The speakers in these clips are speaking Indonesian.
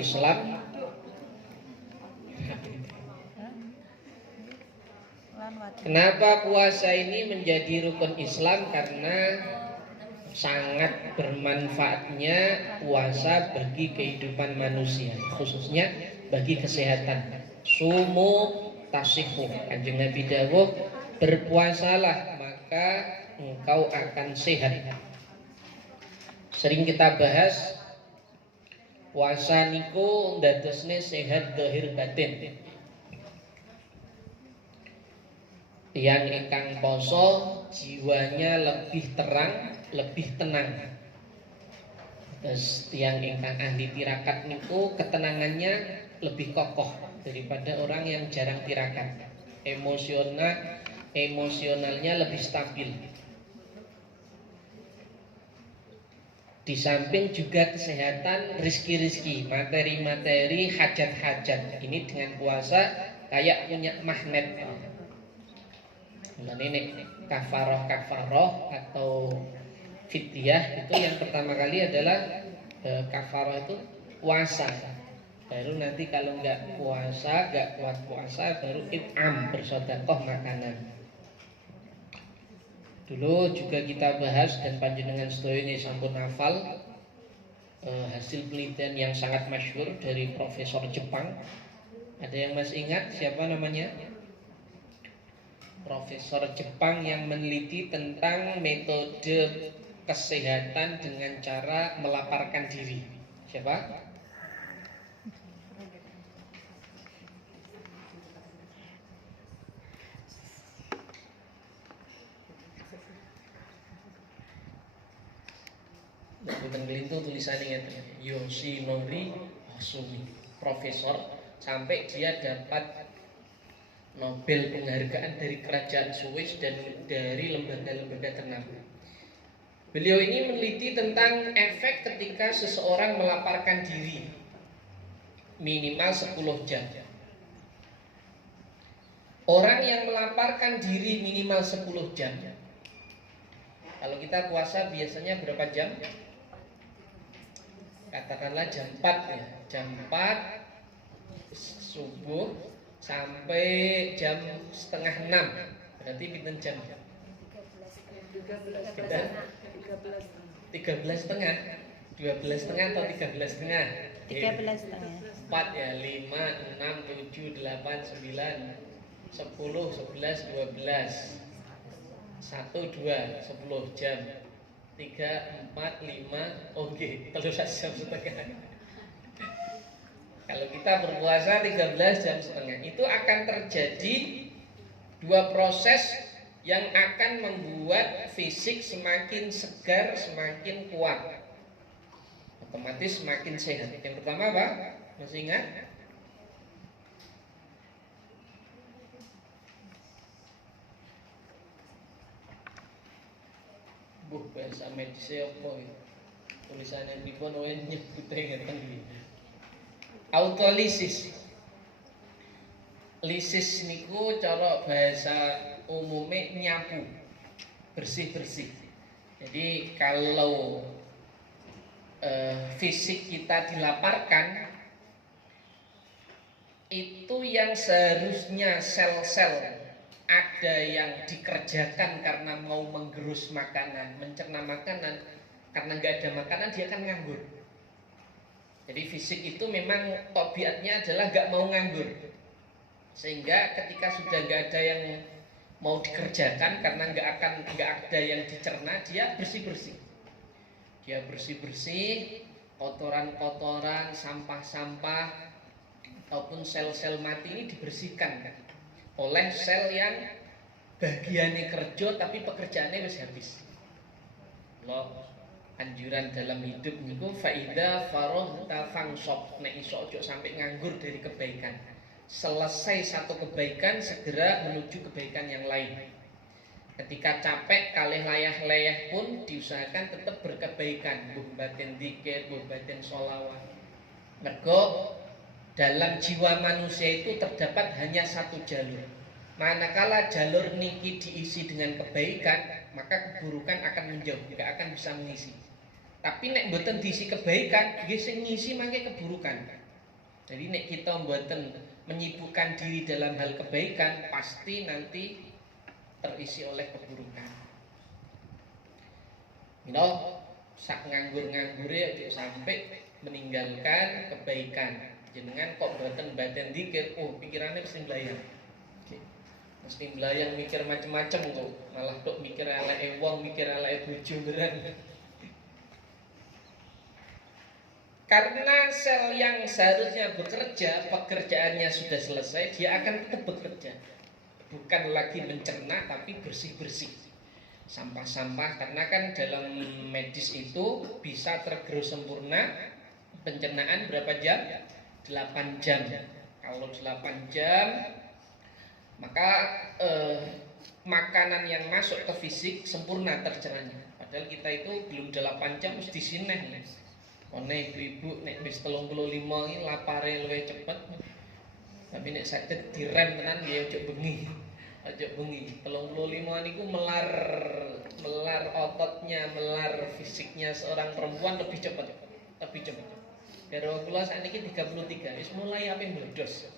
Islam. Kenapa puasa ini menjadi rukun Islam? Karena sangat bermanfaatnya puasa bagi kehidupan manusia, khususnya bagi kesehatan. Sumu tasihu, Kanjeng Nabi dawuh, berpuasalah maka engkau akan sehat. Sering kita bahas puasa niku ndadosne sehat zahir batin. Yang ingkang poso jiwanya lebih terang, lebih tenang. Terus yang ingkang ahli tirakat niku ketenangannya lebih kokoh daripada orang yang jarang tirakat. Emosionalnya lebih stabil. Di samping juga kesehatan, rizki-rizki, materi-materi, hajat-hajat. Ini dengan puasa kayak punya magnet. Nah, ini kafaroh atau fidyah itu yang pertama kali adalah kafaroh itu puasa. Baru nanti kalau nggak puasa, nggak kuat puasa, baru it'am, bersedekah makanan. Dulu juga kita bahas dan panjenengan sedaya ini sampun hafal hasil penelitian yang sangat masyhur dari profesor Jepang. Ada yang masih ingat siapa namanya? Profesor Jepang yang meneliti tentang metode kesehatan dengan cara melaparkan diri. Siapa? Bukan gelintu tulisannya Yoshinori Hosumi, profesor, sampai dia dapat Nobel penghargaan dari kerajaan Swiss dan dari lembaga-lembaga ternama. Beliau ini meneliti tentang efek ketika seseorang melaparkan diri minimal 10 jam. Orang yang melaparkan diri minimal 10 jam. Kalau kita puasa biasanya berapa jam? Katakanlah jam 4 ya. Jam 4 subuh sampai jam setengah 6. Berarti pinten jam? 13 setengah. 12 setengah atau 13 setengah? 13 setengah. 4 ya, 5, 6, 7, 8, 9, 10, 11, 12, 1, 2, 10 jam, 3, 4, 5, oke, 13 jam setengah. Kalau kita berpuasa 13 jam setengah, itu akan terjadi dua proses yang akan membuat fisik semakin segar, semakin kuat, otomatis semakin sehat. Yang pertama apa? Masih ingat? Bahasa medisnya apa ya? Tulisannya di pun nyebutnya ngeten iki. Autolisis. Lisis niku cara bahasa umumnya nyapu, bersih-bersih. Jadi kalau fisik kita dilaparkan, itu yang seharusnya sel-sel ada yang dikerjakan karena mau menggerus makanan, mencerna makanan, karena nggak ada makanan dia akan nganggur. Jadi fisik itu memang tabiatnya adalah nggak mau nganggur, sehingga ketika sudah nggak ada yang mau dikerjakan karena nggak ada yang dicerna, dia bersih-bersih. Dia bersih-bersih, kotoran-kotoran, sampah-sampah ataupun sel-sel mati ini dibersihkan kan oleh sel yang bagiannya kerja tapi pekerjaannya wis habis. Loh, anjuran dalam hidup niku faida farohta fangsop, nek iso ojo sampai nganggur dari kebaikan. Selesai satu kebaikan segera menuju kebaikan yang lain. Ketika capek kalih layah-layah pun diusahakan tetap berkebaikan, buh batin dzikir, buh batin sholawat. Mergo dalam jiwa manusia itu terdapat hanya satu jalur. Manakala jalur niki diisi dengan kebaikan, maka keburukan akan menjauh, tidak akan bisa mengisi. Tapi nek mboten diisi kebaikan, nggih sing ngisi mangke keburukan. Jadi nek kita mboten menyibukkan diri dalam hal kebaikan, pasti nanti terisi oleh keburukan. Sak nganggur-nganggure aja sampai meninggalkan kebaikan. Jenengan kok mboten badan dikir, pikirannya mesti mlayang. Mesti mlayang mikir macem-macem kok, malah tok mikir eleke wong, mikir eleke bojo beran. Karena sel yang seharusnya bekerja, pekerjaannya sudah selesai, dia akan tetap bekerja. Bukan lagi mencerna, tapi bersih-bersih sampah-sampah. Karena kan dalam medis itu bisa tergerus sempurna pencernaan berapa jam? 8 jam. Kalau 8 jam, maka makanan yang masuk ke fisik sempurna tercernanya. Padahal kita itu belum 8 jam mesti sineh. Nek ibu-ibu nek wis 35 iki lapare luwih cepet. Tapi nek saged direm tenan nggih aja bengi. Aja bengi. 35 niku melar ototnya, melar fisiknya seorang perempuan lebih cepat. Lebih cepat. Karo kula sakniki 33 wis mulai ape mbledos.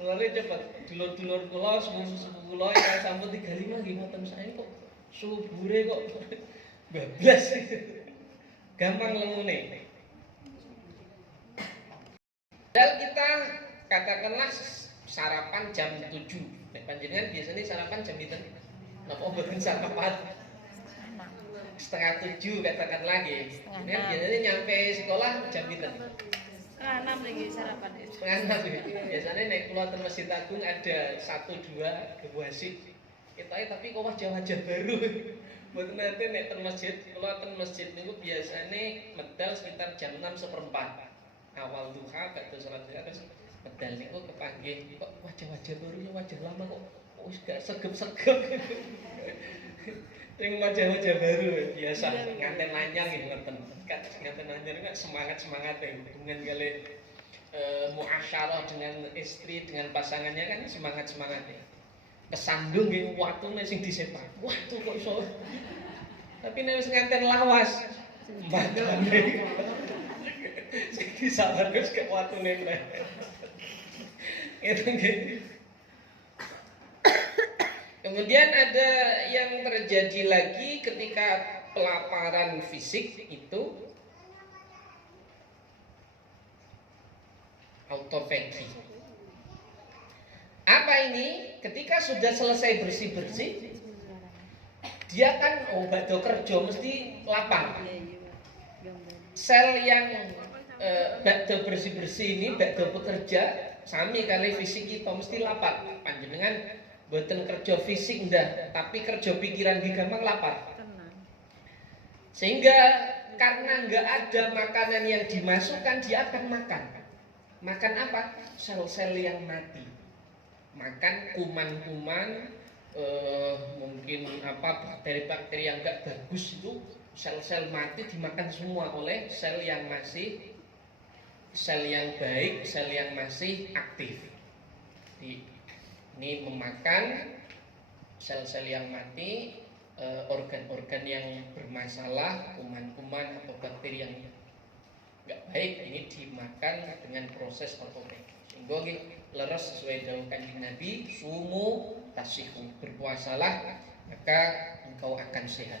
Mulai cepat. Dulur-dulur kula, sepupu kula yang sampun 35 nggih ngoten saiki kok subure kok bablas. Gampang lemune. Dan kita katakanlah sarapan jam 7. Nek panjenengan biasanya sarapan jam pinten? Napa mboten sarapan? Setengah 7 katakan lagi. Ini biasanya nyampe sekolah jam pinten? Setengah 6 lagi sarapan. Setengah 6 ya. Biasanya nek kula teng Masjid Agung ada 1-2 gewasit. Kita tapi kok wajah-wajah baru. Mboten nanti nek teng masjid, kula teng masjid niku biasane medal sekitar jam 6:04. Awal duha badhe salat duha terus medal niku kepanggih kok wajah-wajah baru ya wajah lama kok wis gak segep-segep. Sing wajah-wajah baru biasa nganten anyar nggih ngoten. Nganten anyar kok semangat-semangat hubungan kali muasyarah dengan istri dengan pasangannya kan semangat-semangat kesandung nggih watune sing disepak. Waduh kok iso. Tapi nek wis nganten lawas mbadane. Sing disabar wis ke watune mleh. Itu nggih. Kemudian ada yang terjadi lagi ketika pelaparan fisik itu autofagi. Apa ini? Ketika sudah selesai bersih-bersih, dia kan badhe kerja mesti lapar. Sel yang badhe bersih-bersih ini badhe bekerja sami kali fisik kita mesti lapar. Panjenengan mboten kerja fisik ndah, tapi kerja pikiran ki gampang lapar. Sehingga karena nggak ada makanan yang dimasukkan, dia akan makan. Makan apa? Sel-sel yang mati. Makan kuman-kuman, mungkin bakteri-bakteri yang enggak bagus itu sel-sel mati dimakan semua oleh sel yang masih sel yang baik, sel yang masih aktif. Ini memakan sel-sel yang mati, organ-organ yang bermasalah, kuman-kuman atau bakteri yang enggak baik ini dimakan dengan proses autofagi. Sehingga leres sesuai dawuh Kanjeng Nabi, sumu tasihu, berpuasalah maka engkau akan sehat.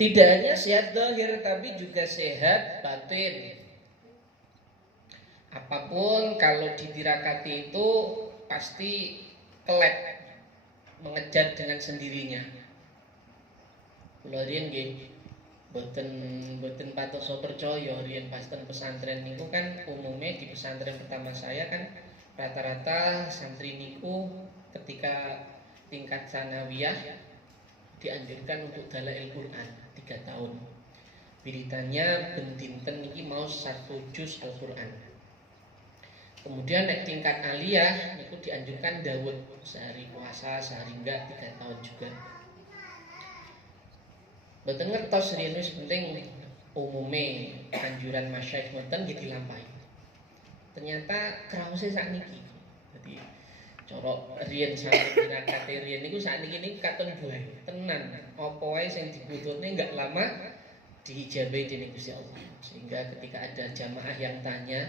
Tidak hanya sehat zahir tapi juga sehat batin. Apapun kalau ditirakati itu pasti kelep, mengejar dengan sendirinya. Kula riyen nggih boten patoso percaya riyen pas ten pesantren niku kan umumnya di pesantren pertama saya kan rata-rata santri niku ketika tingkat sanawiyah dianjurkan untuk dalail Quran 3 tahun. Wiridannya ben dinten niki mau 1 juz Al-Qur'an. Kemudian nek tingkat aliyah niku dianjurkan Daud sehari puasa, sehari enggak 3 tahun juga. Mboten ngertos riyen wis penting umume anjuran masyayikh mboten nggih dilampahi. Ternyata kraose sakniki. Dadi cara riyen sampe tirakate riyen niku sakniki niku katon buah tenan. Apa wae sing dibutuhne enggak lama diijabahi dening Gusti Allah. Sehingga ketika ada jamaah yang tanya,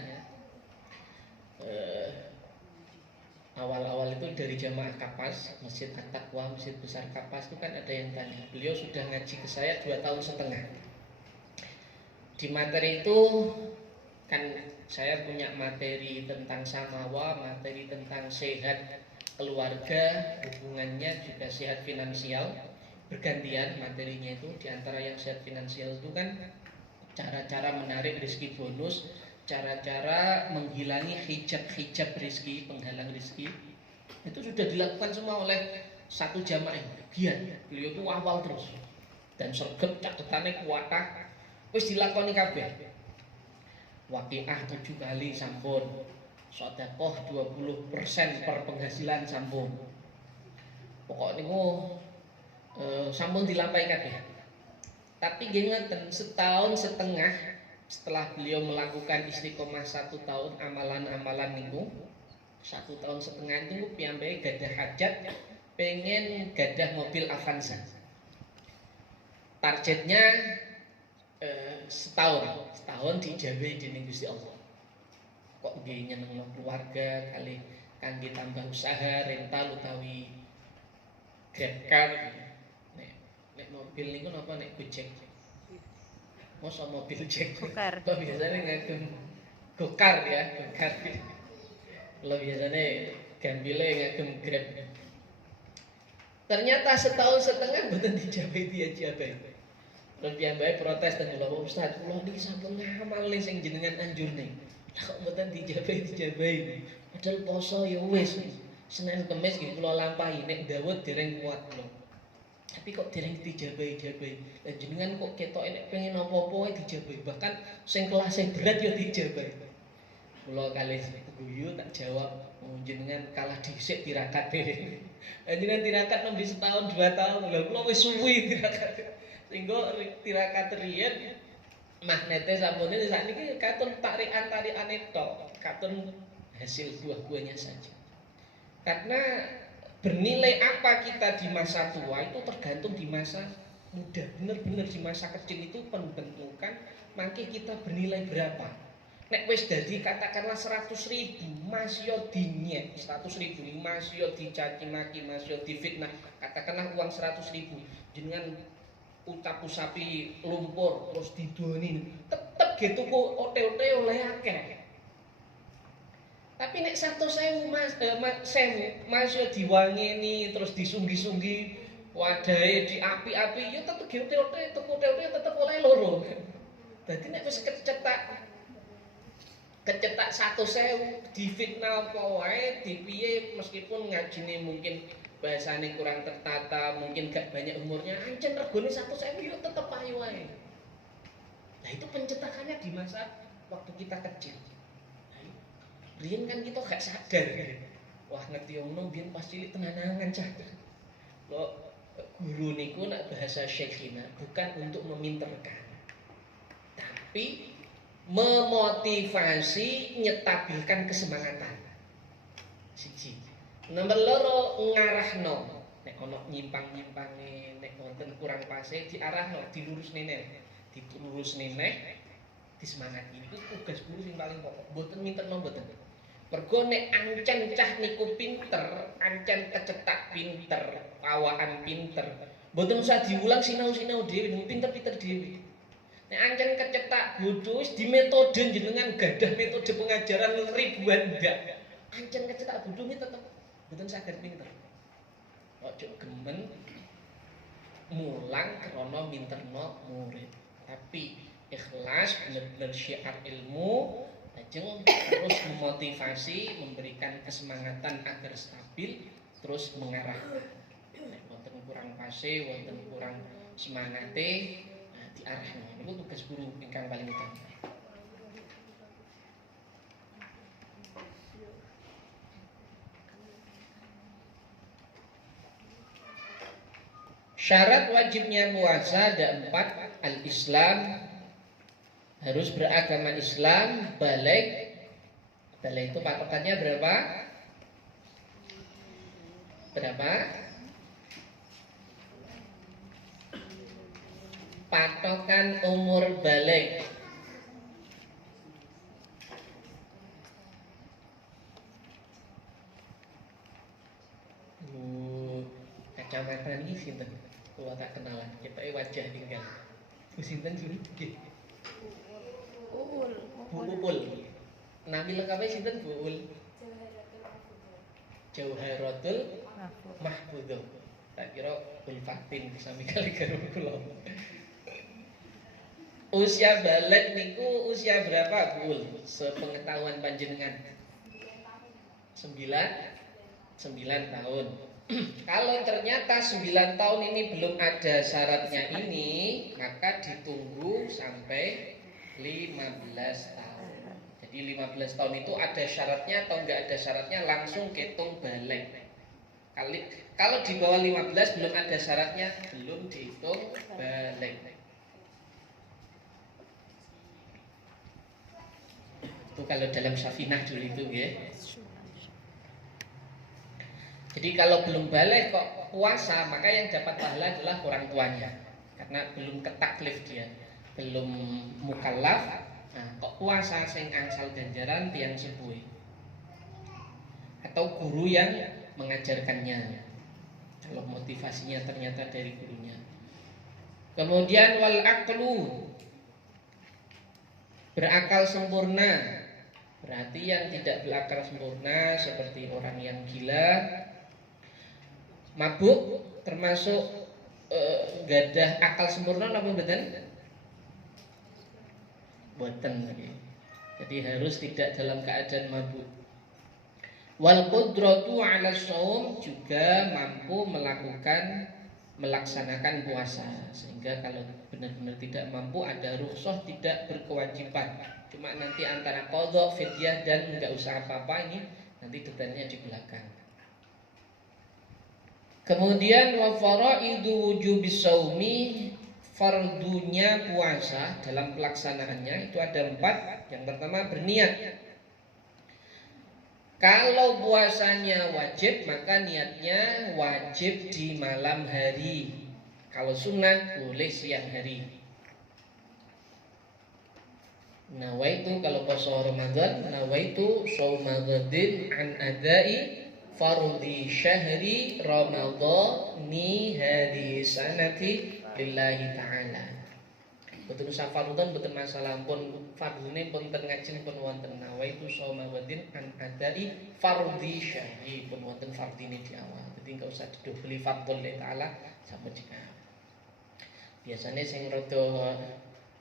awal-awal itu dari jamaah Kapas, Masjid At-Taqwa, Masjid Besar Kapas itu kan ada yang tanya. Beliau sudah ngaji ke saya 2 tahun setengah. Di materi itu kan saya punya materi tentang samawa, materi tentang sehat keluarga, hubungannya juga sehat finansial, bergantian materinya itu. Di antara yang sehat finansial itu kan cara-cara menarik rezeki bonus, cara-cara menghilangi hijab-hijab rezeki, penghalang rezeki. Itu sudah dilakukan semua oleh satu jamaah. Gian, beliau itu awal terus. Dan sergap catatannya kuatah, wis dilakoni kabeh. Waqiah 7 kali sampun, sedekah 20% per penghasilan sampun. Pokoknya sampun dilampahi kabeh. Tapi nggih ngoten, setahun setengah setelah beliau melakukan istiqomah 1 tahun amalan-amalan niku, 1 tahun setengah itu piyambake gadah hajat pengen gadah mobil Avanza. Targetnya setahun diijabahi dening Gusti Allah. Kok nggih nyenengno keluarga kali kangge tambah usaha rental utawi Grabcar. Nek mobil niku napa nek Gojek? Mosok mobil Jack. Gokar. Kok biasanya ngagem Gokar ya, Gokar. Kalau biasanya gambile ngagem Grab. Ternyata setahun setengah mboten dijabahi. Terus piyambake protes teng kula, Ustaz, kula niki sampun ngamal sing jenengan anjurne. Lah kok mboten dijabahi. Padahal poso ya wis. Senin Kamis nggih kula lampahi, nek Dawud dereng kuat kula. Tapi kok dereng dijabahi. Lah jenengan kok ketok nek pengen apa-apa wae dijabahi. Bahkan sing kelas sing berat ya dijabahi. Kula kalih guyu tak jawab, jenengan kalah dhisik tirakat dhewe. Jenengan tirakat nembe setahun 2 tahun. Lah kula wis suwi tirakat. Sehingga tirakat riyen magnete sampune sakniki katun tarikan-tarikane tok, katun hasil buah-buahnya saja. Karena bernilai apa kita di masa tua itu tergantung di masa muda. Bener-bener di masa kecil itu pembentukan mangke kita bernilai berapa. Nek wis dadi katakanlah 100.000 masih yo dinyek, 100.000 masih yo dicaci maki, masih yo difitnah. Katakanlah uang 100.000 jenengan ucap-usapi lumpur terus didoni tetep gitu kok ote-ote oleh akeh. Tapi nek 100.000 mas yo diwangeni terus disunggi-sunggi wadahe diapi-api yo tetep ote-ote tetep oleh loro. Dadi nek wis kecetak 100.000 difitnah apa wae dipiye meskipun ngajine mungkin bahasane kurang tertata, mungkin gak banyak umurnya, ancen regone 100.000 yo tetep ayu wae. Nah itu pencetakannya di masa waktu kita kecil. Riyen kan kita gak sadar. Wah ngerti ono biyen pas cilik tenanangan cah. Lo guru niku nak bahasa syekhina bukan untuk meminterkan. Tapi memotivasi, nyetabilkan kesemangatan. Siji. Nomor loro ngarahno. Nek ana nyimpang-nyimpange, nek wonten kurang pase diarahno, dilurusne neh. Dilurusne neh, disemangati. Iku tugas guru sing paling pokok. Mboten minterno mboten. Mergo nek ancen cah niku pinter, ancen kecetak pinter, pawaan pinter. Mboten usah diulang sinau-sinau dhewe, pinter-pinter dhewe. Nek ancen kecetak bodho wis di metode jenengan gadah metode pengajaran ribuan ndak. Ancen kecetak bodho iki tetep mboten saged pinter. Ojo gemen mulang krana minterno murid. Tapi ikhlas bener-bener syiar ilmu, lajeng terus memotivasi, memberikan kesemangatan agar stabil, terus mengarah. Nek wonten kurang pase, wonten kurang semangate, diarahno. Niku tugas guru ingkang paling utama. Syarat wajibnya puasa ada 4. Al-Islam, harus beragama Islam, balik. Balik itu patokannya berapa? Patokan umur balik. Kacamata ini sinten? Kalau tak kenalan, kita wajah tinggal. Bu sinten dulu? Uul. Bu Upul. Nami lengkapnya sinten Bu Upul? Jauharatul Mahfudho. Tak kira Ulfatin sami kali karo kula. Usia balik niku usia berapa Bu Ul? Sepengetahuan panjenengan? 9 tahun. Kalau ternyata 9 tahun ini belum ada syaratnya ini, maka ditunggu sampai 15 tahun. Jadi 15 tahun itu ada syaratnya atau enggak ada syaratnya, langsung hitung balik. Kalau di bawah 15 belum ada syaratnya, belum dihitung balik. Itu kalau dalam Safinah dulu itu ya. Jadi kalau belum balik kok puasa, maka yang dapat pahala adalah orang tuanya, karena belum ketaklif dia, belum mukallaf. Nah, kok puasa sing angsal ganjaran tiang sepuh atau guru yang mengajarkannya, kalau motivasinya ternyata dari gurunya. Kemudian wal aqlu, berakal sempurna. Berarti yang tidak berakal sempurna seperti orang yang gila, mabuk, termasuk gadah akal sempurna apa mboten? Mboten. Jadi harus tidak dalam keadaan mabuk. Wal qudratu 'ala shaum, juga mampu melaksanakan puasa, sehingga kalau benar-benar tidak mampu ada rukhsah, tidak berkewajiban. Cuma nanti antara qadha, fidyah dan enggak usah apa-apa, ini nanti detailnya di belakang. Kemudian wa faraidu wujubis shaumi, fardunya puasa dalam pelaksanaannya itu ada 4. Yang pertama berniat. Kalau puasanya wajib, maka niatnya wajib di malam hari. Kalau sunnah boleh siang hari. Nawaitu, kalau puasa Ramadan, nawaitu shauma ghadin an adai fardhi syahri ramadhani hadhihi sanati lillahi ta'ala. Betul safarudan, betul masalah pun fardune pun ngajeng pun wonten nawaitu shauma ghadin an adai fardhi syahri pun wonten fardine di awal. Jadi enggak usah didobeli fardhul ta'ala sampai jika. Biasanya sing rada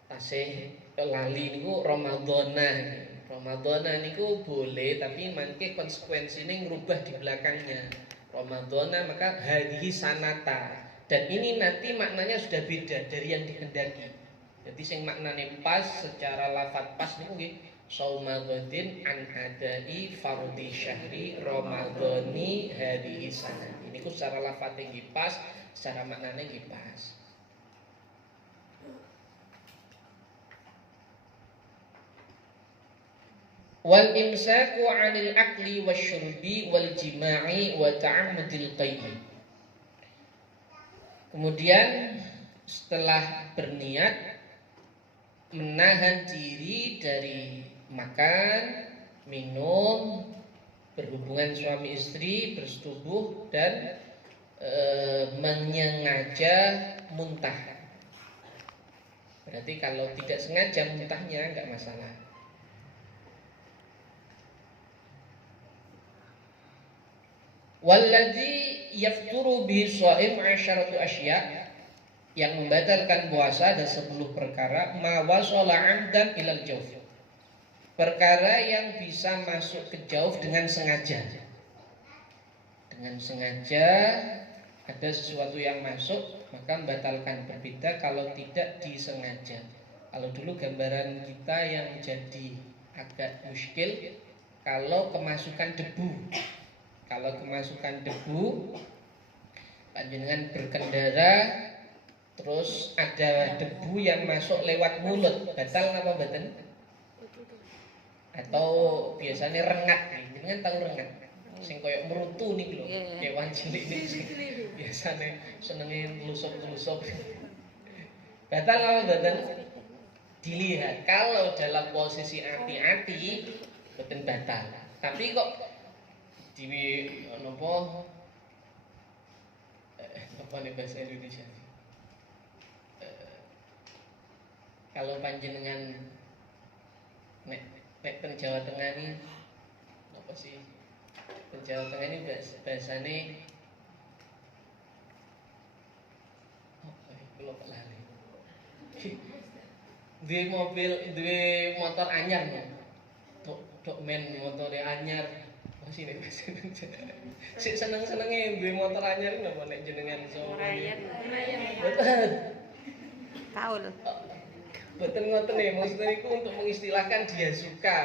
tasih lali niku Ramadhana niku boleh, tapi mangke konsekuensine ngrubah di belakangnya. Ramadhana maka hadhihi sanata, dan ini nanti maknanya sudah beda dari yang dikehendaki. Jadi sing maknane pas secara lafadz pas niku nggih shauma ghadin an adai fardhi syahri ramadhani hadhihi sanati. Niku secara lafadz nggih pas, secara maknane nggih pas. Wal imsaku 'anil akli wasyurbi wal jima'i wa ta'ammudil qai'i. Kemudian setelah berniat, menahan diri dari makan, minum, berhubungan suami istri, bersetubuh, dan menyengaja muntah. Berarti kalau tidak sengaja muntahnya enggak masalah. Walladzi yafturu bihi shaim 'asharatu asya', yang membatalkan puasa ada 10 perkara. Ma wasala 'amdan ilal jawf, perkara yang bisa masuk ke jawf dengan sengaja. Dengan sengaja ada sesuatu yang masuk, maka membatalkan. Berbeda kalau tidak disengaja. Kalau dulu gambaran kita yang jadi agak muskil, kalau kemasukan debu. Kalau kemasukan debu, panjenengan berkendara, terus ada debu yang masuk lewat mulut, batal apa batal? Atau biasanya rengat, jenengan tahu rengat? Sing koyok merutu nih lho, kewan cilik nih. Biasanya senengin lusuk-lusuk. Batal apa mboten? Dilihat. Kalau dalam posisi hati-hati mboten batal. Tapi kok di napa apa nih bahasa Indonesia? Kalau panjenengan nek teng Jawa Tengah ini apa sih? Teng Jawa Tengah ini bahasane kula kok lali. Duwe mobil, duwe motor anyar no. Tok men motore anyar. Masih nek bahasa Indonesia. Sik seneng-senenge duwe motor anyar napa nek jenengan iso. Merayan. Betul. Kaul. Betul ngoten nih, maksudnya itu untuk mengistilahkan dia suka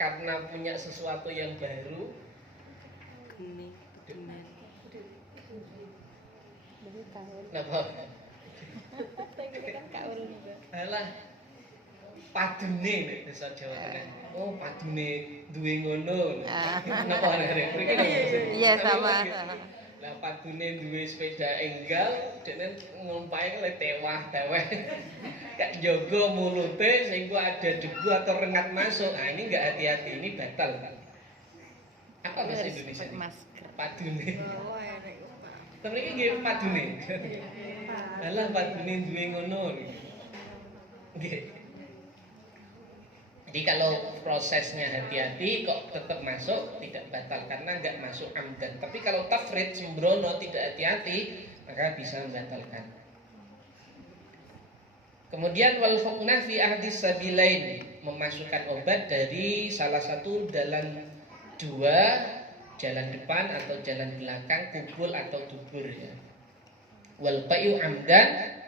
karena punya sesuatu yang baru. Napa? Alah, padune nek desa Jawa Tengah. Oh, padune duwe ngono. Napa arek mriki napa? Iya sama. Lah padune duwe sepeda enggal, dekne ngumpake le tewah-teweh. Kak jaga mulute sehingga ada debu atau rengat masuk. Nah, ini enggak hati-hati, ini batal. Apa bahasa Indonesia? Masker. Padune. Tapi iki nggih padune. Alah padune duwe ngono. Nggih. Jadi kalau prosesnya hati-hati kok tetap masuk tidak batal karena nggak masuk amdan. Tapi kalau tafrid sembrono tidak hati-hati maka bisa membatalkan. Kemudian wal hukna fi ahdi sabilain, memasukkan obat dari salah satu dalam dua jalan depan atau jalan belakang, kubul atau dubur ya. Wal bayu amdan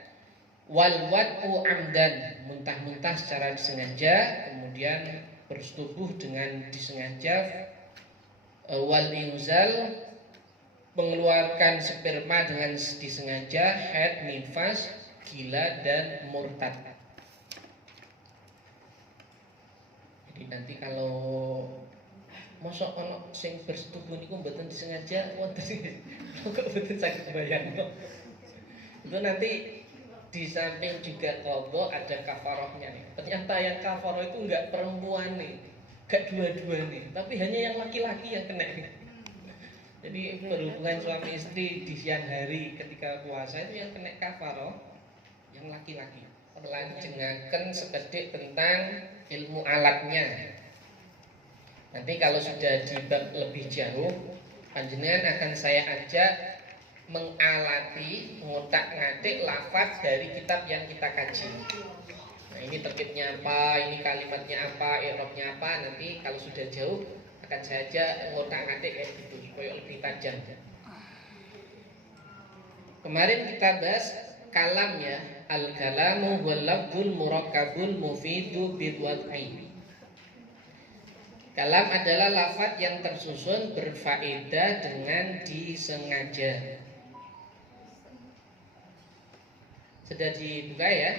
wal wad'u amdan, muntah-muntah secara disengaja kemudian bersetubuh dengan disengaja. Wal inzal, mengeluarkan sperma dengan disengaja, haid, nifas, gila dan murtad. Jadi nanti kalau mosok ono sing bersetubuh niku mboten disengaja wonten kok mboten saged bayangno. Itu nanti di samping juga qadha ada kafarohnya nih. Ternyata yang kafaroh itu enggak perempuan nih, enggak dua-dua nih, tapi hanya yang laki-laki yang kena. Jadi berhubungan suami istri di siang hari ketika puasa itu yang kena kafaroh yang laki-laki. Lajengaken sekedhik tentang ilmu alatnya. Nanti kalau sudah di bab lebih jauh, panjenengan akan saya ajak mengalati, ngotak-ngatik lafaz dari kitab yang kita kaji. Nah, ini terkitnya apa, ini kalimatnya apa, i'rabnya apa. Nanti kalau sudah jauh akan saya ajak ngotak-ngatik kayak gitu supaya lebih tajam. Kemarin kita bahas kalam ya. Al-kalamu wal lafzul murakkabul mufidu bidwad'i. Kalam adalah lafaz yang tersusun berfaedah dengan disengaja. Sudah dibuka ya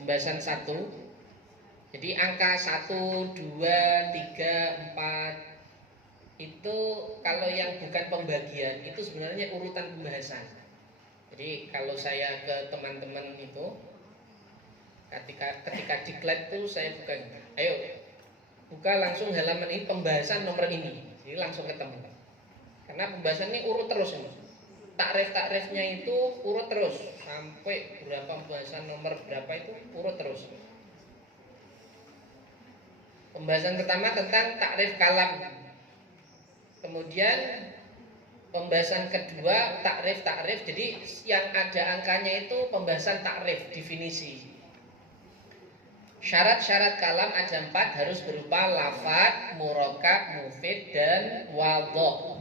pembahasan 1. Jadi angka 1, 2, 3, 4 itu kalau yang bukan pembagian itu sebenarnya urutan pembahasan. Jadi kalau saya ke teman-teman itu ketika diklat itu saya buka, ayo buka langsung halaman ini pembahasan nomor ini. Jadi langsung ketemu. Karena pembahasan ini urut terus ini. Takrif-takrifnya itu urut terus sampai berapa pembahasan nomor berapa itu urut terus. Pembahasan pertama tentang takrif kalam. Kemudian pembahasan kedua takrif. Jadi yang ada angkanya itu pembahasan takrif, definisi. Syarat-syarat kalam ada 4, harus berupa lafadz, murakkab, mufid dan wadhah.